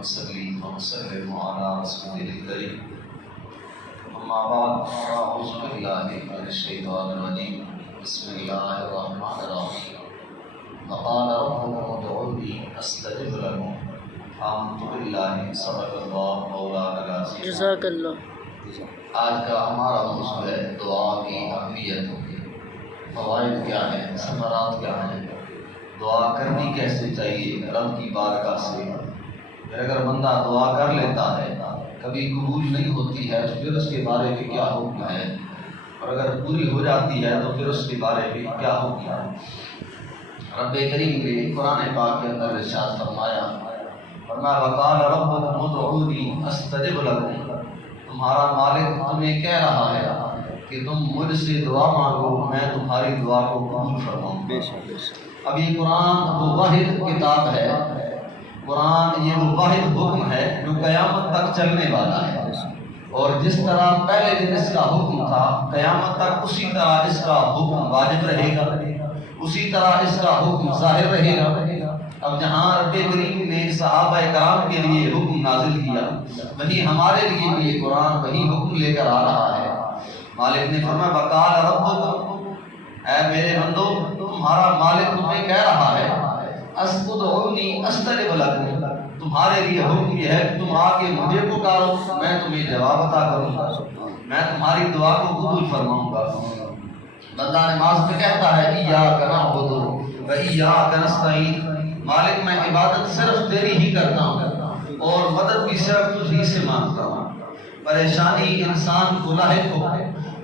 وسلم على رسوله الكريم أما بعد فأعوذ بالله من الشيطان الرجيم بسم الله الرحمن الرحيم وقال ربكم ادعوني أستجب لكم آمنت بالله صدق الله مولانا العظيم جزاک اللہ۔ آج کا ہمارا موضوع ہے دعا کی اہمیت، فوائد کیا ہیں، ثمرات کیا ہیں، دعا کرنی کیسے چاہیے رب کی بارگاہ سے۔ پھر اگر بندہ دعا کر لیتا ہے کبھی قبول نہیں ہوتی ہے تو پھر اس کے بارے میں کیا حکم ہے، اور اگر پوری ہو جاتی ہے تو پھر اس کے بارے میں کیا حکم ہے۔ رب کریم کے قرآن پاک کے اندر ارشاد فرمایا وقال ربکم ادعونی استجب لکم، تمہارا مالک تمہیں کہہ رہا ہے کہ تم مجھ سے دعا مانگو، میں تمہاری دعا کو قبول فرماؤں۔ اب یہ قرآن وہ واحد کتاب ہے، قرآن یہ وہ واحد حکم ہے جو قیامت تک چلنے والا ہے، اور جس طرح پہلے دن اس کا حکم تھا قیامت تک اسی طرح اس کا حکم واجب رہے گا، اسی طرح اس کا حکم ظاہر رہے گا۔ اب جہاں رب کریم نے صحابہ کرام کے لیے حکم نازل کیا، وہی ہمارے لیے بھی یہ قرآن وہی حکم لے کر آ رہا ہے۔ مالک نے فرمایا وقال ربکم، اے میرے بندو تمہارا مالک تمہیں کہہ رہا ہے ادعونی استجب لکم، تمہارے لیے حکم یہ ہے کہ تم آ کے مجھے پکارو، میں تمہیں جواب عطا کروں گا، میں تمہاری دعا کو قبول فرماؤں گا۔ بندہ نماز میں کہتا ہے ایاک نعبد و ایاک نستعین، مالک میں عبادت صرف تیری ہی کرتا ہوں اور مدد بھی صرف تجھ سے مانگتا ہوں۔ پریشانی انسان کو لاحق ہو،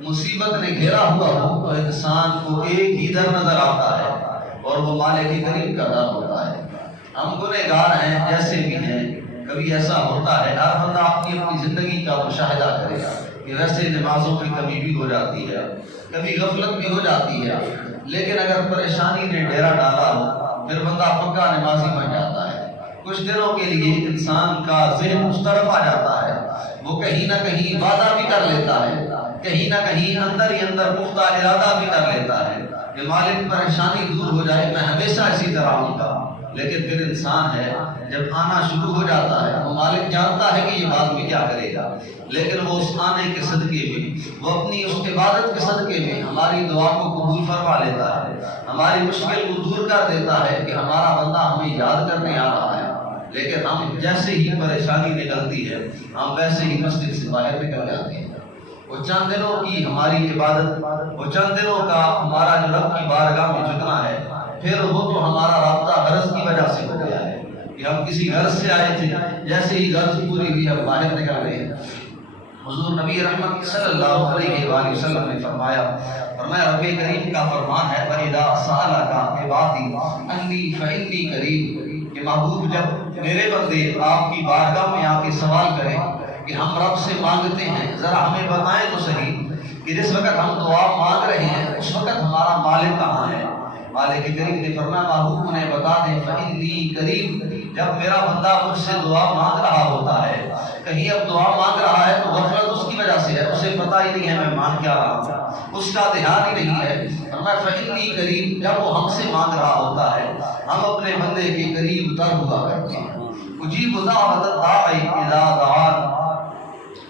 مصیبت نے گھیرا ہوا ہو تو انسان کو ایک ہی در نظر آتا ہے اور وہ مالک کریم کا در ہوتا ہے۔ ہم گنہگار ہیں جیسے بھی ہیں، کبھی ایسا ہوتا ہے ہر بندہ اپنی اپنی زندگی کا مشاہدہ کرے گا کہ ویسے نمازوں کی کمی بھی ہو جاتی ہے، کبھی غفلت بھی ہو جاتی ہے، لیکن اگر پریشانی نے ڈیرا ڈالا ہو پھر بندہ پکا نمازی بن جاتا ہے۔ کچھ دنوں کے لیے انسان کا ذہن اس طرف آ جاتا ہے، وہ کہیں نہ کہیں وعدہ بھی کر لیتا ہے، کہیں نہ کہیں اندر ہی اندر پختہ ارادہ بھی کر لیتا ہے کہ مالک پریشانی دور ہو جائے میں ہمیشہ اسی طرح آؤں گا، لیکن پھر انسان ہے جب آنا شروع ہو جاتا ہے وہ مالک جانتا ہے کہ یہ بعد میں کیا کرے گا، لیکن وہ اس آنے کے صدقے میں، وہ اپنی اس عبادت کے صدقے میں ہماری دعا کو قبول فرما لیتا ہے، ہماری مشکل کو دور کر دیتا ہے کہ ہمارا بندہ ہمیں یاد کرنے آ رہا ہے۔ لیکن ہم جیسے ہی پریشانی نکلتی ہے ہم ویسے ہی مسجد سے باہر نکل جاتے ہیں۔ وہ چند دنوں کی ہماری عبادت، وہ چند دنوں کا ہمارا جو رب کی بارگاہ میں جھکنا ہے، پھر وہ تو ہمارا رابطہ غرض کی وجہ سے ہو گیا ہے کہ ہم کسی غرض سے آئے تھے، جیسے ہی غرض پوری ہوئی ہم باہر نکل رہے ہیں۔ حضور نبی رحمت صلی اللہ علیہ وآلہ وسلم نے فرمایا رب کریم کا فرمان ہے وَإِذَا سَأَلَكَ عِبَادِي عَنِّي فَإِنِّي قَرِيبٌ، کہ محبوب جب میرے بندے آپ کی بارگاہ میں آ کے سوال کریں کہ ہم رب سے مانگتے ہیں، ذرا ہمیں بتائیں تو صحیح کہ جس وقت ہم دعا مانگ رہے ہیں اس وقت ہمارا مالک کہاں ہے۔ مالک کریم نے فرمایا محبوب انہیں بتا دیں فَإِنِّي قَرِيبٌ، جب میرا بندہ مجھ سے دعا مانگ رہا ہوتا ہے، کہیں اب دعا مانگ رہا ہے تو غفلت اس کی وجہ سے ہے، اسے پتہ ہی نہیں ہے میں مانگ کیا رہا ہوں، اس کا دھیان ہی نہیں ہے۔ فرمایا فَإِنِّي قَرِيبٌ، جب وہ ہم سے مانگ رہا ہوتا ہے ہم اپنے بندے کے قریب تر ہوا کرتے ہیں۔ اجیب دعوت الداعی اذا دعان،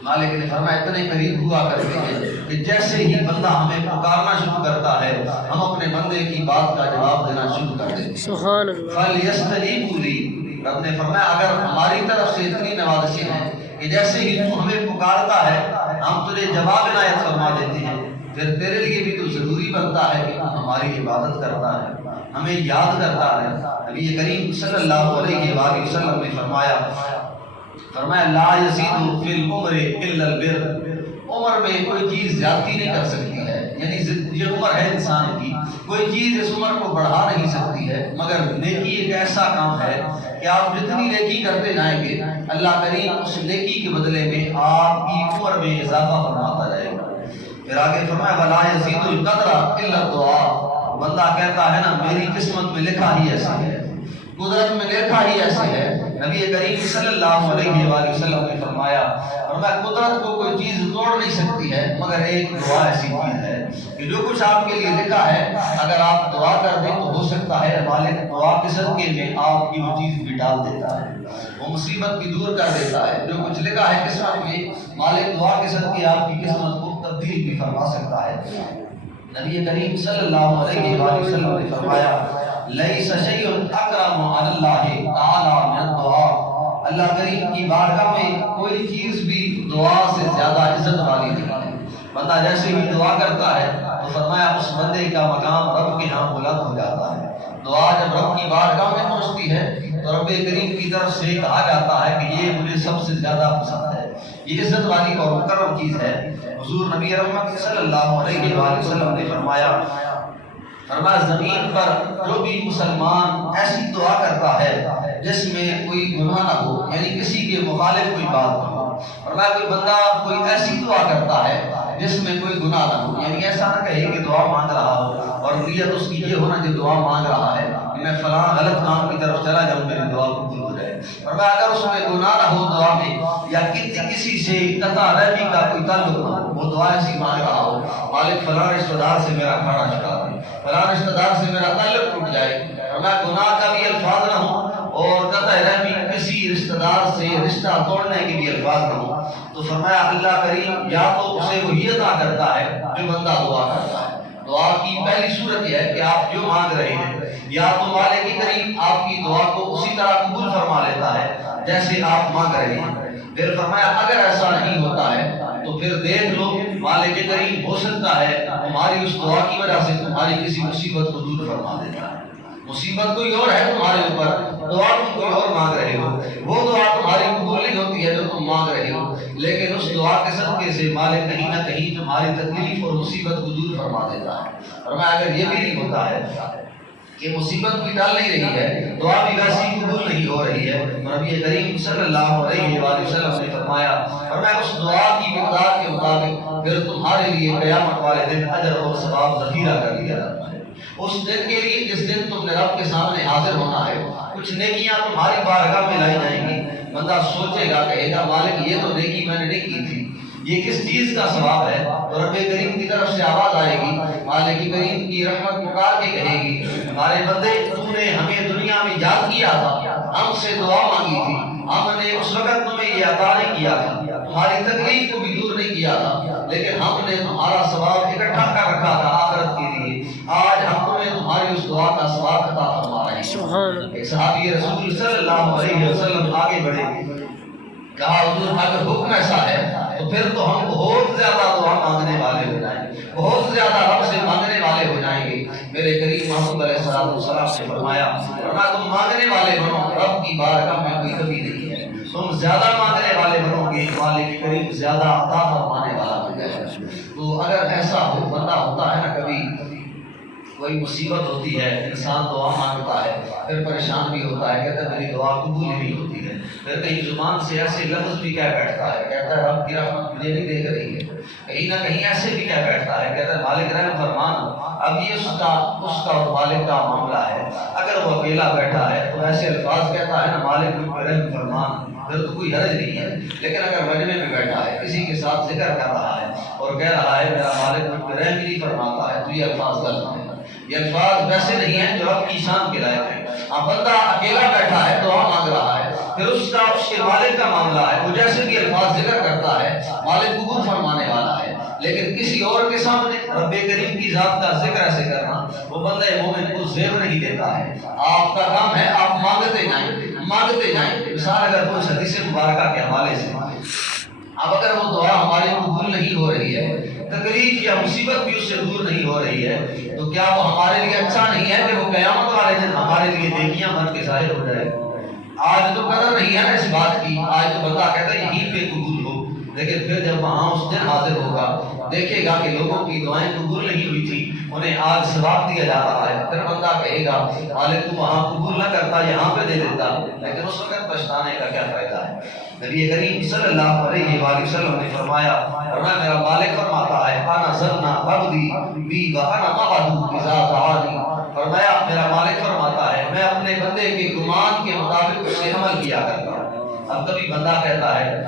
مالک نے فرمایا اتنے قریب ہوا کرتے ہیں کہ جیسے ہی بندہ ہمیں پکارنا شروع کرتا ہے ہم اپنے بندے کی بات کا جواب دینا شروع کر دیتے ہیں۔ سبحان اللہ۔ فَلْيَسْتَجِيبُوا لِي، رب نے فرمایا اگر ہماری طرف سے اتنی نوازشیں ہیں کہ جیسے ہی تو ہمیں پکارتا ہے ہم تجھے جواب عنایت فرما دیتے ہیں، پھر تیرے لیے بھی تو ضروری بنتا ہے کہ تو ہماری عبادت کرتا ہے، ہمیں یاد کرتا ہے۔ نبی کریم صلی اللہ علیہ وآلہ وسلم نے فرمایا لا یزید فی العمر الا البر، عمر میں کوئی چیز زیادتی نہیں کر سکتی ہے، یعنی یہ عمر ہے انسان کی، کوئی چیز اس عمر کو بڑھا نہیں سکتی ہے، مگر نیکی ایک ایسا کام ہے کہ آپ جتنی نیکی کرتے جائیں گے اللہ کریم اس نیکی کے بدلے میں آپ کی عمر میں اضافہ فرماتا جائے گا۔ پھر آگے فرمایا ولا یزید القدر الا الدعاء، بندہ کہتا ہے نا میری قسمت میں لکھا ہی ایسا ہے، قدرت میں لکھا ہی ایسی ہے۔ نبی کریم صلی اللہ علیہ وآلہ وسلم نے فرمایا قدرت کو کوئی چیز توڑ نہیں سکتی ہے مگر ایک دعا ایسی چیز ہے کہ جو کچھ آپ کے لیے لکھا ہے اگر آپ دعا کر دیں تو ہو سکتا ہے مالک دعا کے صدقے میں آپ کی وہ چیز بھی ڈال دیتا ہے، وہ مصیبت بھی دور کر دیتا ہے۔ جو کچھ لکھا ہے قسمت میں مالک دعا کے صدقے آپ کی قسمت کو تبدیل بھی فرما سکتا ہے۔ نبی کریم صلی اللہ علیہ وآلہ وسلم نے فرمایا لیس شیء اکرم علی اللہ تعالی من الدعاء، اللہ کریم کی بارگاہ میں کوئی چیز بھی دعا سے زیادہ عزت والی نہیں ہے۔ بندہ جیسے ہی دعا کرتا ہے تو فرمایا اس بندے کا مقام رب کے ہاں بلند ہو جاتا ہے۔ دعا جب رب کی بارگاہ میں پہنچتی ہے تو رب کریم کی طرف سے کہا جاتا ہے کہ یہ مجھے سب سے زیادہ پسند ہے، یہ عزت والی اور مکرم چیز ہے۔ حضور نبی رحمت صلی اللہ علیہ وآلہ وسلم نے فرمایا زمین پر جو بھی مسلمان ایسی دعا کرتا ہے جس میں کوئی گناہ نہ ہو، یعنی کسی کے مخالف کوئی بات نہ ہو، فرمایا کوئی بندہ کوئی ایسی دعا کرتا ہے جس میں کوئی گناہ نہ ہو، یعنی ایسا نہ کہے کہ دعا مانگ رہا ہو اور نیت اس کی یہ ہونا جو دعا مانگ رہا ہے کہ میں فلاں غلط کام کی طرف چلا جاؤں میری دعا قبول ہو جائے، فرمایا اگر اس میں گناہ نہ ہو دعا میں یا کسی سے قطع رحمی کا کوئی تعلق نہ ہو، وہ دعا ایسی مانگ رہا ہو مالک فلاں رشتہ دار سے میرا کھانا چھڑا دے، فلاں رشتہ دار سے میرا تعلق ٹوٹ جائے، فرمایا گناہ کا بھی الفاظ نہ ہو اور قطع رحمی کسی رشتہ دار سے رشتہ توڑنے کے بھی الفاظ نہ ہو، تو فرمایا اللہ کریم یا تو اسے وہی عطا کرتا ہے جو بندہ دعا کرتا ہے۔ دعا کی پہلی صورت یہ ہے کہ آپ جو مانگ رہے ہیں یا تو مالک کریم آپ کی دعا کو اسی طرح قبول فرما لیتا ہے جیسے آپ مانگ رہے ہیں۔ پھر فرمایا اگر ایسا نہیں ہوتا ہے تو پھر دیکھ لو مالک کریم ہو سکتا ہے تمہاری اس دعا کی وجہ سے تمہاری کسی مصیبت کو دور فرما دیتا ہے۔ مصیبت کوئی اور ہے تمہارے اوپر، دعا تم کوئی اور مانگ رہے ہو، وہ دعا تمہاری قبول نہیں ہوتی ہے جو تم مانگ رہے ہو، لیکن اس دعا کے صدقے سے مالک کہیں نہ کہیں تمہاری تکلیف اور مصیبت کو دور فرما دیتا ہے۔ فرمایا اگر یہ بھی نہیں ہوتا ہے کہ مصیبت بھی ٹل نہیں رہی ہے، دعا بھی ویسی قبول نہیں ہو رہی ہے، تو نبی کریم صلی اللہ علیہ وآلہ وسلم نے فرمایا اس دعا کی مقدار کے مطابق پھر تمہارے لیے قیامت والے دن اجر اور ثواب ذخیرہ کر دیا جاتا ہے۔ اس دن کے لیے جس دن تم نے رب کے سامنے حاضر ہونا ہے، کچھ نیکیاں تمہاری بارگاہ میں لائی جائیں گی، بندہ سوچے گا کہے گا مالک یہ تو نیکی میں نے نہیں کی تھی، یہ کس چیز کا ثواب ہے؟ تو رب کریم کی طرف سے آواز آئے گی، مالک کریم کی رحمت پکار کے کہے گی ہمارے بندے تم نے ہمیں دنیا میں یاد کیا تھا، ہم سے دعا مانگی تھی، ہم نے اس وقت تمہیں یہ عطا نہیں کیا تھا، تمہاری تکلیف کو بھی دور نہیں کیا تھا، لیکن ہم نے تمہارا ثواب اکٹھا کر رکھا تھا آخرت کے لیے، آج ہم تمہیں تمہاری اس دعا کا ثواب عطا فرما رہے ہیں۔ ایک صحابی رسول صلی اللہ علیہ وسلم آگے بڑھے، کہا حضور اگر حکم ایسا ہے تو پھر تو ہم بہت زیادہ دعا مانگنے والے ہو جائیں گے، بہت زیادہ رب سے مانگنے والے ہو جائیں گے۔ میرے کریم محمد علیہ السلام نے فرمایا تم مانگنے والے بنو، رب کی بارگاہ میں کوئی کمی نہیں ہے، تم زیادہ مانگنے والے بنو گے مالک کریم زیادہ عطا فرمانے والا بن جائے گا۔ تو اگر ایسا ہو بندہ ہوتا ہے نا کبھی کوئی مصیبت ہوتی ہے، انسان دعا مانگتا ہے پھر پریشان بھی ہوتا ہے، کہتا ہے میری دعا قبول نہیں ہوتی ہے، پھر کہیں زبان سے ایسے لفظ بھی کہہ بیٹھتا ہے، کہتا ہے رب کی رحمت مجھے نہیں دیکھ رہی ہے، کہیں نہ کہیں ایسے بھی کہہ بیٹھتا ہے، کہتا ہے مالک رحم فرمان، اب یہ اس کا اور مالک کا معاملہ ہے، اگر وہ اکیلا بیٹھا ہے تو ایسے الفاظ کہتا ہے نا مالک مجھ پر رحم فرمان، پھر تو کوئی حرج نہیں ہے، لیکن اگر مجمع میں بیٹھا ہے کسی کے ساتھ ذکر کر رہا ہے اور کہہ رہا ہے میرا مالک مجھ پر رحم نہیں فرماتا ہے تو یہ الفاظ غلط ہیں، یہ الفاظ ویسے نہیں ہیں جو رب کی شان کے لائق ہیں۔ بندہ اکیلا بیٹھا ہے دعا مانگ رہا ہے، پھر اس کے مالک کا معاملہ ہے، وہ جیسے بھی الفاظ ذکر کرتا ہے مالک قبول فرمانے والا ہے، لیکن کسی اور کے سامنے رب کریم کی ذات کا ذکر ایسے کرنا وہ بندہ مومن کو زیب نہیں دیتا ہے۔ آپ کا کام ہے آپ مانگتے جائیں۔ مثال اگر کوئی حدیث مبارکہ کے حوالے سے اب اگر وہ دعا ہماری قبول نہیں ہو رہی ہے، تکلیف یا مصیبت بھی اس سے دور نہیں ہو رہی ہے، تو کیا وہ ہمارے لیے اچھا نہیں ہے کہ وہ قیامت والے دن ہمارے لیے نیکیاں بن کے ظاہر ہو جائے؟ آج تو قدر نہیں ہے نا اس بات کی، آج تو بندہ کہتا ہے یہیں پہ قبول ہو، لیکن پھر جب وہاں اس دن حاضر ہوگا دیکھے گا کہ لوگوں کی دعائیں قبول نہیں ہوئی تھی، انہیں آج ثواب دیا جا رہا ہے، پھر بندہ کہے گا مالک تو وہاں قبول نہ کرتا یہاں پہ دے دیتا، لیکن اس وقت پچھتانے کا کیا فائدہ ہے؟ نبی کریم صلی اللہ علیہ وآلہ وسلم نے فرمایا میرا مالک فرماتا ہے انا ظن عبدی بی وانا موعد اذا دعانی، فرمایا میرا مالک فرماتا ہے میں اپنے بندے کے گمان کے مطابق اس سے عمل کیا کرتا ہوں۔ اب کبھی بندہ کہتا ہے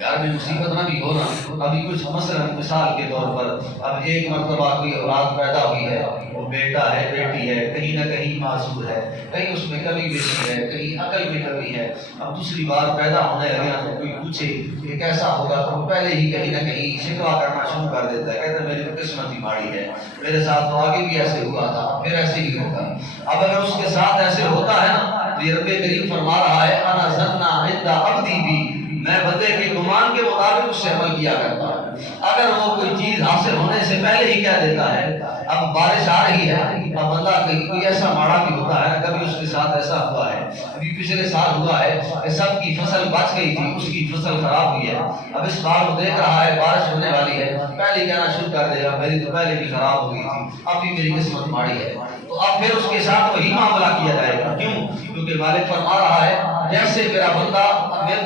گھر میں مصیبت نہ بھی ہونا، ابھی کچھ مثلا مثال کے طور پر اب ایک مرتبہ کوئی اولاد پیدا ہوئی ہے، وہ بیٹا ہے بیٹی ہے، کہیں نہ کہیں معذور ہے، کہیں اس میں کمی بیشی ہے، کہیں عقل میں کمی ہے، اب دوسری بار پیدا ہونے لگے تو کوئی پوچھے کہ کیسا ہوگا تو پہلے ہی کہیں نہ کہیں شکوا کرنا شروع کر دیتا ہے، کہتا ہے میری تو قسمت ہی ماڑی ہے، میرے ساتھ تو آگے بھی ایسے ہوا تھا پھر ایسے ہی ہوگا۔ اب اگر اس کے ساتھ ایسے ہوتا ہے نا تو یہ رب کریم فرما رہا ہے انا ظننا عند عبدی بھی، میں بندے کے گمان کے مطابق اس سے عمل کیا کرتا ہوں۔ اگر وہ کوئی چیز حاصل ہونے سے پہلے ہی کہہ دیتا ہے، اب بارش آ رہی ہے، اب بندہ کوئی ایسا ماڑا بھی ہوتا ہے، کبھی اس کے ساتھ ایسا ہوا ہے، ابھی پچھلے سال ہوا ہے کہ سب کی فصل بچ گئی تھی، اس کی فصل خراب ہوئی ہے، اب اس بار وہ دیکھ رہا ہے بارش ہونے والی ہے، پہلے ہی کہنا شروع کر دے گا میری تو پہلے بھی خراب ہو گئی تھی، اب بھی میری قسمت ماڑی ہے، تو اب پھر اس کے ساتھ وہی معاملہ کیا جائے گا۔ کیوں؟ کیونکہ مالک فرما رہا ہے جیسے میرا بندہ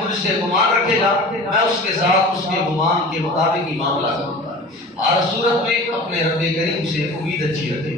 مجھ سے گمان رکھے گا میں اس کے ساتھ اس کے گمان کے مطابق ہی معاملہ کروں گا۔ ہر صورت میں اپنے رب کریم سے امید اچھی رکھے،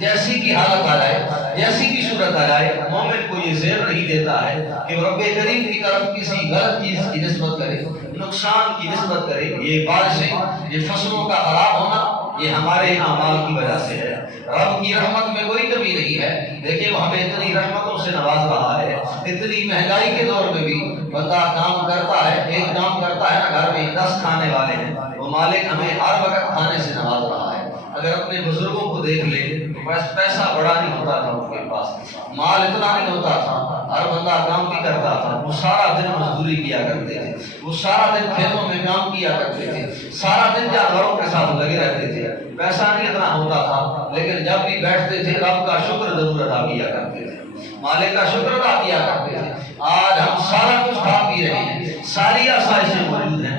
جیسی کی حالت آ جائے، جیسی کی صورت آ جائے، مومن کو یہ زیر نہیں دیتا ہے کہ وہ رب کریم کی طرف کسی غلط چیز کی نسبت کرے، نقصان کی نسبت کرے۔ یہ بارشیں، یہ فصلوں کا خراب ہونا یہ ہمارے اعمال کی وجہ سے ہے، رب کی رحمت میں کوئی کمی نہیں ہے۔ دیکھیں وہ ہمیں اتنی رحمتوں سے نواز رہا ہے، اتنی مہنگائی کے دور میں بھی بندہ کام کرتا ہے، ایک کام کرتا ہے نا، گھر میں 10 کھانے والے ہیں، وہ مالک ہمیں ہر وقت کھانے سے نواز رہا ہے۔ اگر اپنے بزرگوں کو دیکھ لے تو پیسہ بڑا نہیں ہوتا تھا ان کے پاس، مال اتنا نہیں ہوتا تھا، ہر بندہ کام بھی کرتا تھا، وہ سارا دن مزدوری کیا کرتے تھے، وہ سارا دن کھیتوں میں کام کیا کرتے تھے، سارا دن جانوروں کے ساتھ لگے رہتے تھے، پیسہ نہیں اتنا ہوتا تھا، لیکن جب بھی بیٹھتے تھے رب کا شکر ضرور ادا کیا کرتے تھے، مالک کا شکر ادا کیا کرتے تھے۔ آج ہم سارا کچھ کھا پی رہے ہیں، ساری آسائشیں موجود ہیں،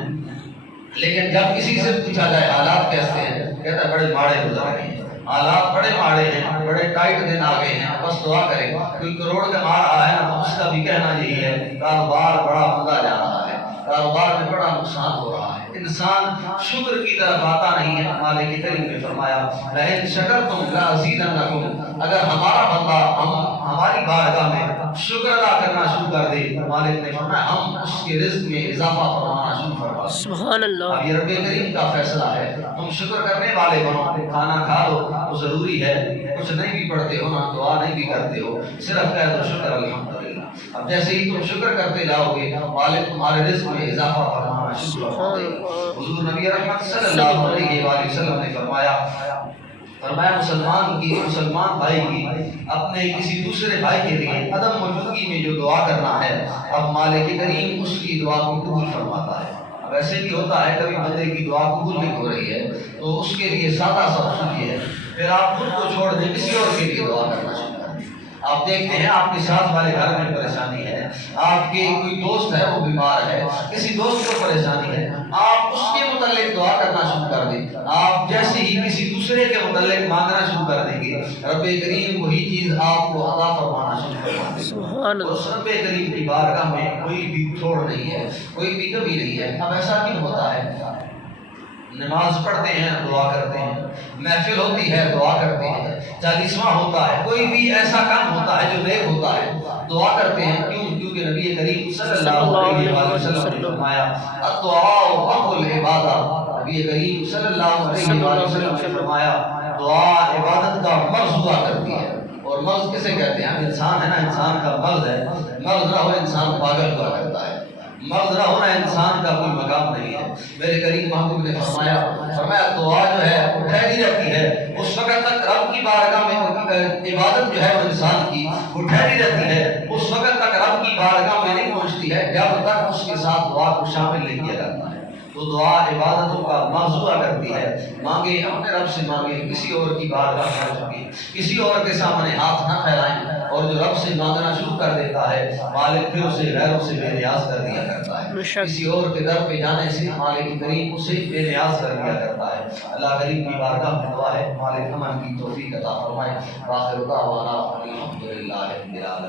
لیکن جب کسی سے پوچھا جائے حالات کیسے ہیں، کہتا ہے بڑے ماڑے گزر رہے ہیں، حالات بڑے ماڑے ہیں، بڑے ٹائٹ دن آ گئے ہیں، بس دعا کریں۔ کوئی کروڑ کما رہا ہے نا تو اس کا بھی کہنا یہی ہے کاروبار بڑا مندا جا رہا ہے، کاروبار میں بڑا نقصان ہو رہا ہے، انسان شکر کی طرف آتا نہیں ہے۔ مالک کریم نے فرمایا لئن شکرتم لازیدنکم، اگر ہمارا بندہ ہماری بارگاہ میں شکر ادا کرنا شروع کر دے، مالک نے فرمایا ہم اس کے رزق میں اضافہ فرمانا شروع فرما دیں۔ سبحان اللہ۔ اب یہ رب کریم کا فیصلہ ہے، تم شکر کرنے والے بنو، کھانا کھا لو تو ضروری ہے، کچھ نہیں بھی پڑھتے ہو نا، دعا نہیں بھی کرتے ہو، صرف کہہ دو شکر الحمدللہ۔ اب جیسے ہی تم شکر کرتے جاؤ گے مالک تمہارے رزق میں اضافہ فرمانا شروع فرما دے گا۔ حضور نبی رحمت صلی اللہ علیہ وآلہ وسلم نے فرمایا مسلمان بھائی کی اپنے کسی دوسرے بھائی کے لیے عدم موجودگی میں جو دعا کرنا ہے، اب مالک کریم اس کی دعا کو قبول فرماتا ہے۔ اب ایسے بھی ہوتا ہے کبھی بندے کی دعا قبول نہیں ہو رہی ہے تو اس کے لیے سادہ سا اصول یہ ہے پھر آپ خود کو چھوڑ دیں، کسی اور کے لیے دعا کرنا شروع کریں۔ آپ دیکھتے ہیں آپ کے ساتھ والے گھر میں پریشانی ہے، آپ کے کوئی دوست ہے وہ بیمار ہے، کسی دوست کو پریشانی ہے، آپ اس کے متعلق دعا کرنا شروع کر دیں۔ آپ جیسے ہی کسی دوسرے کے متعلق مانگنا شروع کر دیں گے رب کریم وہی چیز آپ کو عطا فرمانا شروع کر دے گا۔ اس رب کریم کی بارگاہ میں کوئی بھی تھوڑ نہیں ہے، کوئی بھی کمی نہیں ہے۔ اب ایسا کیوں ہوتا ہے؟ نماز پڑھتے ہیں دعا کرتے ہیں، محفل ہوتی ہے دعا کرتے ہیں، چالیسواں ہوتا ہے، کوئی بھی ایسا کام ہوتا ہے جو نیک ہوتا ہے دعا کرتے ہیں۔ کیوں؟ کیونکہ نبی کریم صلی اللہ علیہ وسلم نے فرمایا الدعاء حق العبادہ، نبی کریم صلی اللہ علیہ وسلم نے فرمایا دعا عبادت کا مرض ہوا کرتی ہے۔ اور مرض کسے کہتے ہیں؟ انسان ہے نا، انسان کا مرض ہے، مرض نہ ہو انسان پاگل ہوا کرتا ہے، مرض نہ ہونا انسان کا کوئی مقام نہیں ہے۔ میرے کریم محبوب نے فرمایا دعا جو ہے وہ ٹھہری رہتی ہے اس وقت تک رب کی بارگاہ میں، عبادت جو ہے وہ انسان کی وہ ٹھہری رہتی ہے اس وقت تک رب کی بارگاہ میں نہیں پہنچتی ہے جب تک اس کے ساتھ دعا کو شامل نہیں کیا جاتا ہے۔ تو دعا عبادتوں کا موضوع کرتی ہے، مانگے اپنے رب سے مانگے، کسی اور کی بارگاہ میں جھکیں، کسی اور کے سامنے ہاتھ نہ پھیلائیں، اور جو رب سے مانگنا شروع کر دیتا ہے مالک پھر اسے غیروں سے بے نیاز کر دیا کرتا ہے۔ کسی اور کے در پہ جانے سے مالک کریم اسے بے نیاز کر دیا کرتا ہے۔ اللہ کریم کی بارگاہ میں دعا ہے مالک امن کی توفیق عطا فرمائے۔ آخر دعوانا الحمدللہ رب العالمین۔